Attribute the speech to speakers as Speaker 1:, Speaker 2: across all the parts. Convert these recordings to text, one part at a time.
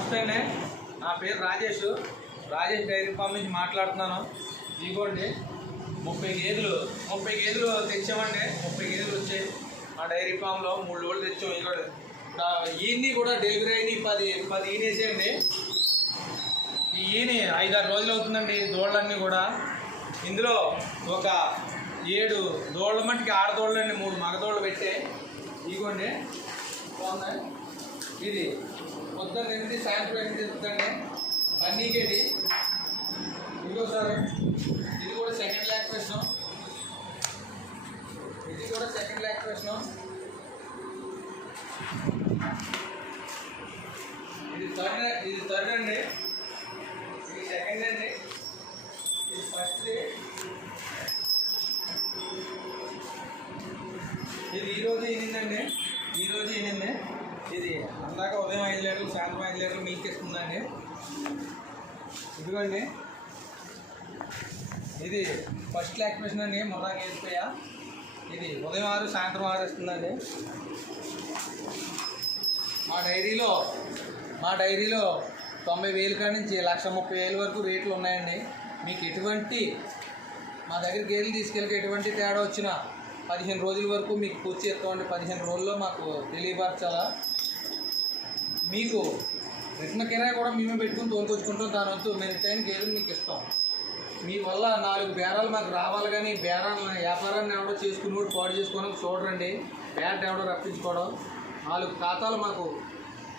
Speaker 1: నమస్తే అండి. నా పేరు రాజేష్. రాజేష్ డైరీ ఫామ్ నుంచి మాట్లాడుతున్నాను. ఇదిగోండి ముప్పై గేదెలు ముప్పై గేదెలు తెచ్చామండి. ముప్పై గేదెలు వచ్చాయి. మా డైరీ ఫామ్లో మూడు రోజులు తెచ్చాం. ఇక్కడ ఈయన్ని కూడా డెలివరీ అయినాయి పది పది ఈనేసేయండి. ఈ ఈని ఐదారు రోజులు అవుతుందండి దోళ్ళన్నీ కూడా. ఇందులో ఒక ఏడు దోళ్ళ మట్టికి ఆడదోళ్ళండి మూడు మగదోళ్ళు పెట్టే ఇదిగోండి బాగుంది ఇది పొద్దున్న ఎనిమిది సాయంత్రం ఎనిమిది చెప్తాండి అన్నీకేది ఇదిగో సార్ ఇది కూడా సెకండ్ ల్యాక్ ప్రశ్న ఇది కూడా సెకండ్ ల్యాక్ ప్రశ్న ఇది థర్డ్ ఇది థర్డ్ అండి. ఇది సెకండ్ అండి. ఇది ఫస్ట్ ఇది ఈరోజు ఈనిందండి ఈరోజు ఎనిమిది ఇది ఉదయం ఐదు లీటర్లు సాయంత్రం ఐదు లీటర్లు మిల్క్ ఇస్తుందండి ఇదిగోండి. ఇది ఫస్ట్ లాక్టివేషన్ అండి ముర్రా గేసిపోయా ఇది ఉదయం ఆరు సాయంత్రం ఆరు ఇస్తుందండి మా డైరీలో మా డైరీలో తొంభై వేలు కాడి నుంచి లక్ష ముప్పై వేలు వరకు రేట్లు ఉన్నాయండి. మీకు ఎటువంటి మా దగ్గర గేదెలు తీసుకెళ్ళి ఎటువంటి తేడా వచ్చినా పదిహేను రోజుల వరకు మీకు పూర్తి చేస్తామండి. పదిహేను రోజుల్లో మాకు తెలియపరచాలా మీకు రిటర్న్ కిరాయి కూడా మేమే పెట్టుకుని తోలుకొచ్చుకుంటాం. దాని వద్దు. మేము టైం గేదెలు మీకు ఇస్తాం. మీ వల్ల నాలుగు బేరాలు మాకు రావాలి కానీ బేరాలు వ్యాపారాన్ని ఎవడో చేసుకుని కూడా పాడు చేసుకోవడం చూడరండి. బ్యాట్ ఎవడో రప్పించుకోవడం. నాలుగు ఖాతాలు మాకు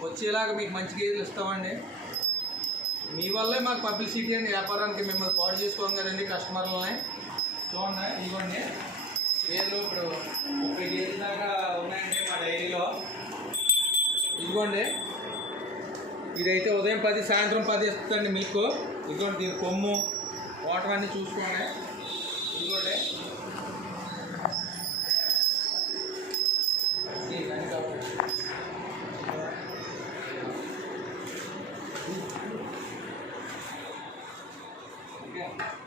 Speaker 1: వచ్చేలాగా మీకు మంచి గేదెలు ఇస్తామండి. మీ వల్లే మాకు పబ్లిసిటీ అండి. వ్యాపారానికి మిమ్మల్ని పాడు చేసుకోం కదండి కస్టమర్లని. చూడండి ఇవ్వండి గేదెలు ఇప్పుడు ముప్పై గేదెల దాకా ఉన్నాయండి మా డైరీలో. ఇదిగోండి. ఇదైతే ఉదయం పది సాయంత్రం పది ఇస్తుందండి మీకు. ఇదిగోండి దీని కొమ్ము వాటర్ అన్నీ చూసుకోండి. ఇదిగోండి. Yeah.